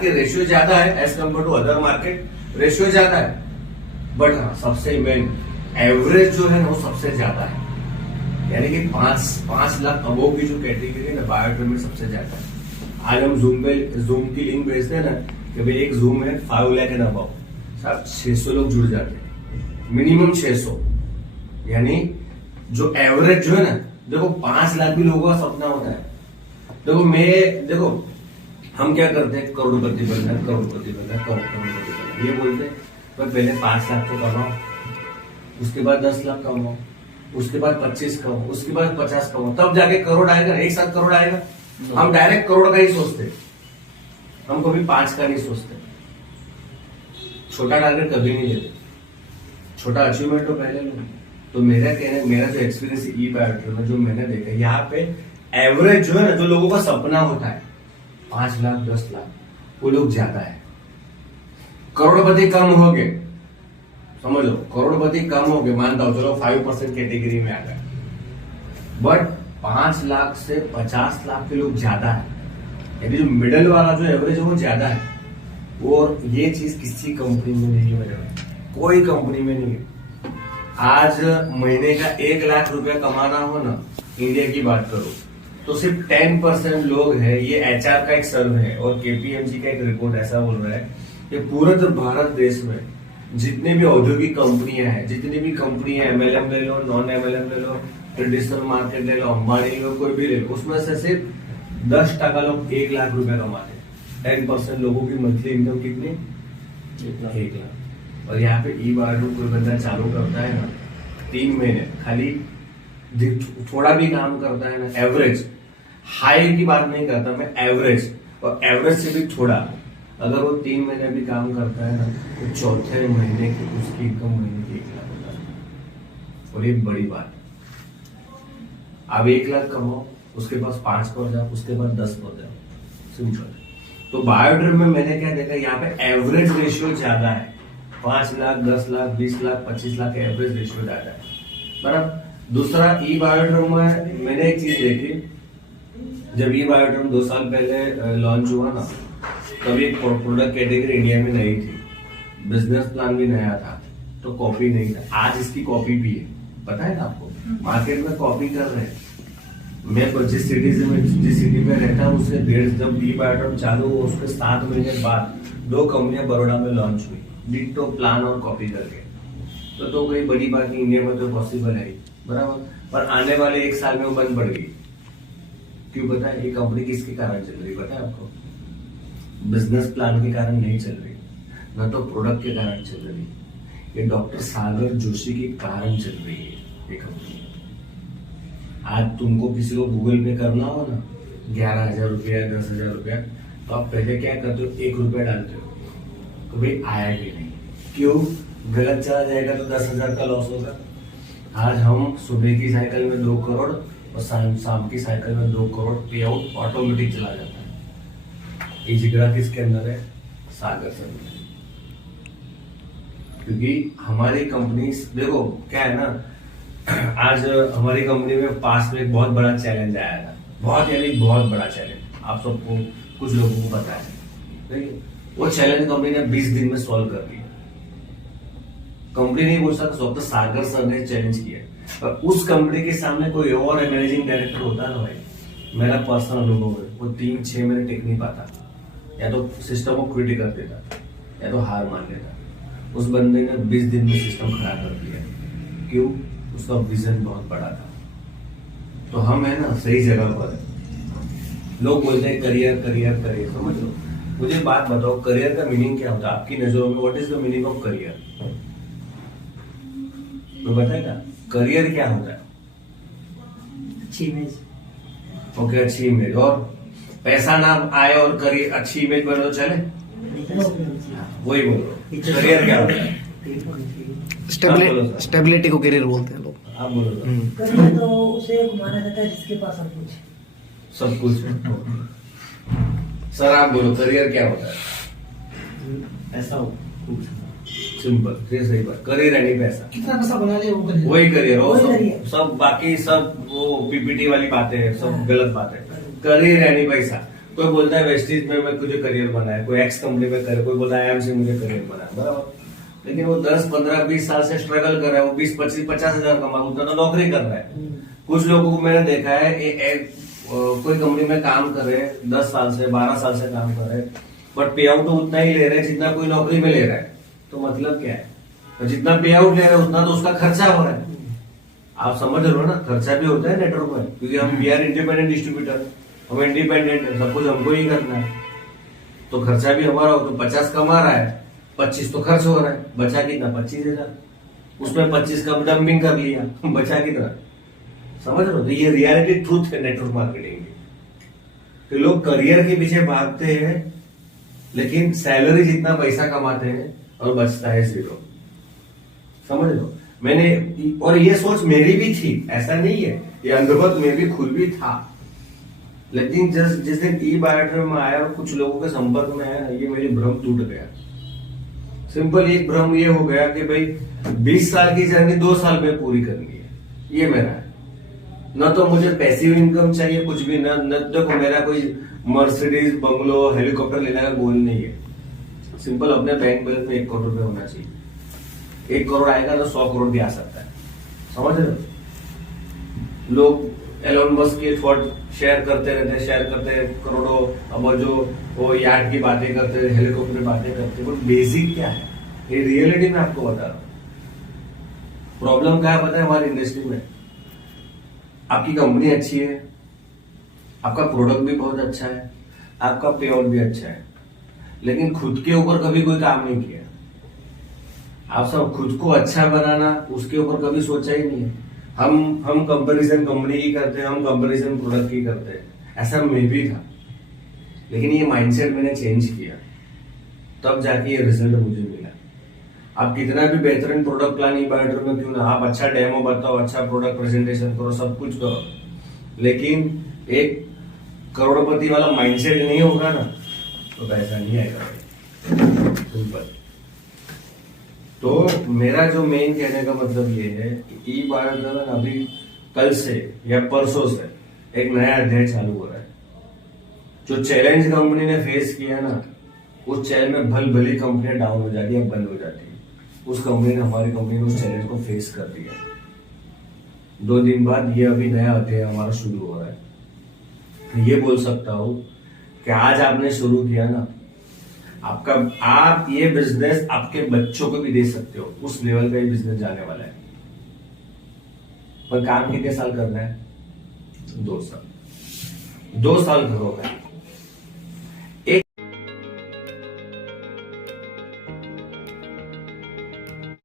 हालांकि रेशियो ज्यादा है as compare to other market, ratio ज्यादा है, बट हाँ सबसे मेन एवरेज जो है ना वो सबसे ज्यादा है। यानी कि 5 लाख अबोव की जो कैटेगरी है ना बायोट्रिम में सबसे ज्यादा है। आज हम जूम की लिंक भेजते हैं ना कि भाई एक जूम है 5 लाख एंड अबव, साहब 600 लोग जुड़ जाते हैं, मिनिमम 600। यानी जो एवरेज जो है ना, देखो 5 लाख भी लोगों का सपना होता है। देखो हम क्या करते हैं, करोड़पति बनना है, करोड़पति बनना है, करोड़पति बनना है, ये बोलते हैं। पर पहले 5 लाख तो कमाओ, उसके बाद 10 लाख कमाओ, उसके बाद 25 कमाओ, उसके बाद 50 कमाओ, तब जाके करोड़ आएगा, एक साथ करोड़ आएगा। हम डायरेक्ट करोड़ का ही सोचते, हम कभी 5 का नहीं सोचते। छोटा टारगेट कभी नहीं लेते, छोटा अचीवमेंट तो पहले लो। तो मेरा जो एक्सपीरियंस ई बायोट्रिम में जो मैंने देखा, यहाँ पे एवरेज जो है ना, जो लोगों का सपना होता है 5 लाख 10 लाख, वो लोग ज्यादा है। करोड़पति कम हो गए, समझ लो, करोड़पति कम हो गए, मानता हूं, चलो 5% कैटेगरी में आ गए, बट 5 लाख से 50 लाख के लोग ज्यादा है। यानी जो मिडल वाला जो एवरेज है वो ज्यादा है। और ये चीज किसी कंपनी में नहीं है मेरे भाई, कोई कंपनी में नहीं है। आज महीने का 1 लाख रुपया कमाना हो ना, इंडिया की बात करो तो सिर्फ 10% लोग हैं। ये एचआर का एक सर्वे है और केपीएमजी का एक रिपोर्ट ऐसा बोल रहा है कि पूरे भारत देश में जितने भी औद्योगिक कंपनियां हैं, जितनी भी कंपनियां, एमएलएम ले लो, नॉन एमएलएम ले लो, ट्रेडिशनल मार्केट ले लो, अंबानी ले लो, कोई भी ले लो, उसमें से सिर्फ 10% लोग 1 लाख रुपया कमाते हैं। 10% लोगों की मंथली इनकम कितनी? 1 लाख। और यहाँ पे ई बायोट्रिम कोई बंदा चालू करता है ना, 3 महीने खाली थोड़ा भी काम करता है ना, एवरेज, हाई की बात नहीं करता मैं, एवरेज, और एवरेज से भी थोड़ा, अगर वो 3 महीने भी काम करता है ना, तो चौथे महीने की उसकी इनकम महीने की 1 लाख होता है। और ये बड़ी बात, अब 1 लाख कमाओ, उसके पास 5 पहुंच जाओ, उसके बाद 10 पहुंच जाओ, सिंपल। तो बायोट्रिम में मैंने क्या देखा, यहाँ पे एवरेज रेशियो ज्यादा है। 5 लाख 10 लाख 20 लाख 25 लाख एवरेज रेशियो ज्यादा है, बराबर। दूसरा, ई बायोट्रिम में मैंने एक चीज देखी, जब ई बायोट्रिम 2 साल पहले लॉन्च हुआ ना, तभी एक प्रोडक्ट कैटेगरी इंडिया में नहीं थी, बिजनेस प्लान भी नया था, तो कॉपी नहीं था। आज इसकी कॉपी भी है, पता है ना आपको, मार्केट में कॉपी कर रहे हैं। मैं जिस सिटी में रहता हूँ, उससे जब ई बायोट्रिम चालू हुआ उसके 7 महीने बाद 2 कंपनियां बड़ौदा में लॉन्च हुई, डिट्टो प्लान और कॉपी करके। तो कोई बड़ी बात नहीं, इंडिया में तो पॉसिबल है, बराबर। पर आने वाले 1 साल में वो बंद पड़ गई। क्यों पता है? ये कंपनी किसके कारण चल रही पता है आपको? बिजनेस प्लान के कारण नहीं चल रही, न तो प्रोडक्ट के कारण चल रही, ये डॉक्टर सागर जोशी के कारण चल रही है ये कंपनी। आज तुमको किसी को गूगल पे करना हो ना, 11,000 रुपया 10,000 रुपया, तो आप पहले क्या करते हो, 1 रुपया डालते हो, तो भाई आया कि नहीं, क्यों? गलत चला जाएगा तो 10,000 का लॉस होगा। आज हम सुबह की साइकिल में 2 करोड़ और शाम की साइकिल में 2 करोड़ पे आउट ऑटोमेटिक चला जाता है। ये जिगरा किसके अंदर है? सागर सर में। क्योंकि हमारी कंपनी, देखो क्या है ना, आज हमारी कंपनी में पास में एक बहुत बड़ा चैलेंज आया था, बहुत बड़ा चैलेंज, आप सबको कुछ लोगों को पता है। वो चैलेंज कंपनी ने 20 दिन में सॉल्व कर दिया। कंपनी नहीं बोल सकता, डॉक्टर सागर सर ने चैलेंज किया। पर उस कंपनी के सामने कोई और मैनेजिंग डायरेक्टर होता ना भाई, मेरा पर्सनल अनुभव है, वो 3-6 महीने टेक नहीं पाता, या तो सिस्टम को क्विट कर देता, या तो हार मान लेता। उस बंदे ने 20 दिन में सिस्टम खड़ा कर दिया। क्यों? उसका विजन बहुत बड़ा था। तो हम है ना सही जगह पर है। लोग बोलते हैं करियर करियर करियर, समझ लो। मुझे बात बताओ, करियर का मीनिंग क्या होता है आपकी नजरों में? What is the meaning of career? तो बताएगा करियर क्या होता है? अच्छी इमेज। ओके, अच्छी इमेज। और पैसा ना आए और करियर अच्छी इमेज बने तो चले? वही बोलो, करियर क्या होता है? स्टेबिलिटी को करियर बोलते हैं लोग। आप बोलो। करियर तो उसे माना जाता है जिसके पास सब कुछ। सर आप बोलो, करियर क्या होता है? ऐसा हो सिंपल, ये सही बात। करियर यानी पैसा, कितना पैसा बना लिया वो करियर, वही करियर। और वही करियर। सब बाकी सब वो पीपीटी वाली बातें, सब गलत बातें। करियर यानी पैसा। कोई बोलता है वेस्टीज में मैं मुझे करियर बना है, कोई एक्स कंपनी में करे, कोई बोलता है आईएम से मुझे करियर बना है, बराबर। लेकिन वो 10, 15, 20 साल से स्ट्रगल कर रहा है, वो 20, 25, 50 हजार कमा, उतना तो नौकरी कर रहा है। कुछ लोगों को मैंने देखा है कोई कंपनी में काम कर रहे हैं 10 साल से, 12 साल से काम कर रहे हैं, बट पे आउट तो उतना ही ले रहे हैं जितना कोई नौकरी में ले रहा है। तो मतलब क्या है, तो जितना पे आउट ले रहे हैं उतना तो उसका खर्चा हो रहा है। आप समझ रहे हो ना, खर्चा भी होता है नेटवर्क में, क्योंकि हम वी आर इंडिपेंडेंट डिस्ट्रीब्यूटर, हम इंडिपेंडेंट है, सब कुछ हमको ही करना है। तो खर्चा भी हमारा हो, तो 50 कमा रहा है, 25 तो खर्च हो रहा है, बचा कितना, 25,000। उसमें 25 का डंपिंग कर लिया, बचा कितना, समझ रहे हो। तो ये रियलिटी ट्रूथ है नेटवर्क मार्केटिंग की, कि लोग करियर के पीछे भागते हैं, लेकिन सैलरी जितना पैसा कमाते हैं और बचता है 0। समझ लो, मैंने, और ये सोच मेरी भी थी, ऐसा नहीं है, ये अंधभक्त में भी खुद भी था। लेकिन जिस दिन ई बायोटर में आया और कुछ लोगों के संपर्क में आया, ये मेरी भ्रम टूट गया। सिंपल एक भ्रम ये हो गया कि भाई 20 साल की जर्नी 2 साल में पूरी करनी है, ये मेरा है। न तो मुझे पैसिव इनकम चाहिए, कुछ भी न तो मेरा कोई मर्सिडीज, बंगलो, हेलीकॉप्टर लेने का गोल नहीं है। सिंपल अपने बैंक बैलेंस में 1 करोड़ रुपए होना चाहिए। 1 करोड़ आएगा तो 100 करोड़ भी आ सकता है, समझ रहे हो। लोग एलोन मस्क के थॉट शेयर करते रहते हैं करोड़ों, अब जो वो यार्ड की बातें करते हैं, हेलीकॉप्टर की बातें करते हैं, बट बेसिक क्या है, ये रियलिटी में आपको बता रहा हूं। प्रॉब्लम क्या है पता है हमारी इंडस्ट्री में, आपकी कंपनी अच्छी है, आपका प्रोडक्ट भी बहुत अच्छा है, आपका पे आउट भी अच्छा है, लेकिन खुद के ऊपर कभी कोई काम नहीं किया। आप सब खुद को अच्छा बनाना, उसके ऊपर कभी सोचा ही नहीं है। हम कंपैरिजन कंपनी की करते हैं, हम कंपैरिजन प्रोडक्ट की करते हैं, ऐसा मैं भी था। लेकिन ये माइंडसेट मैंने चेंज किया, तब जाके ये रिजल्ट मुझे मिला। आप कितना भी बेहतरीन प्रोडक्ट प्लान ई बायोटर में क्यों ना, आप अच्छा डेमो बताओ, अच्छा प्रोडक्ट प्रेजेंटेशन करो, सब कुछ करो, लेकिन एक करोड़पति वाला माइंडसेट नहीं होगा ना, तो पैसा नहीं आएगा। सिंपल। तो मेरा जो मेन कहने का मतलब ये है कि ई बायोटर अभी कल से या परसों से एक नया अध्याय चालू हो रहा है। जो चैलेंज कंपनी ने फेस किया ना, उस चैलेंज में भल भली कंपनियां डाउन हो जाती है, बंद हो जाती है। उस कंपनी ने, हमारी कंपनी ने उस चैलेंज को फेस कर दिया। 2 दिन बाद ये अभी नया अध्याय हमारा शुरू हो रहा है। ये बोल सकता हूं कि आज आपने शुरू किया ना, आप ये बिजनेस आपके बच्चों को भी दे सकते हो, उस लेवल का ये बिजनेस जाने वाला है। पर काम कितने साल करना है? 2 साल। 2 साल करोगे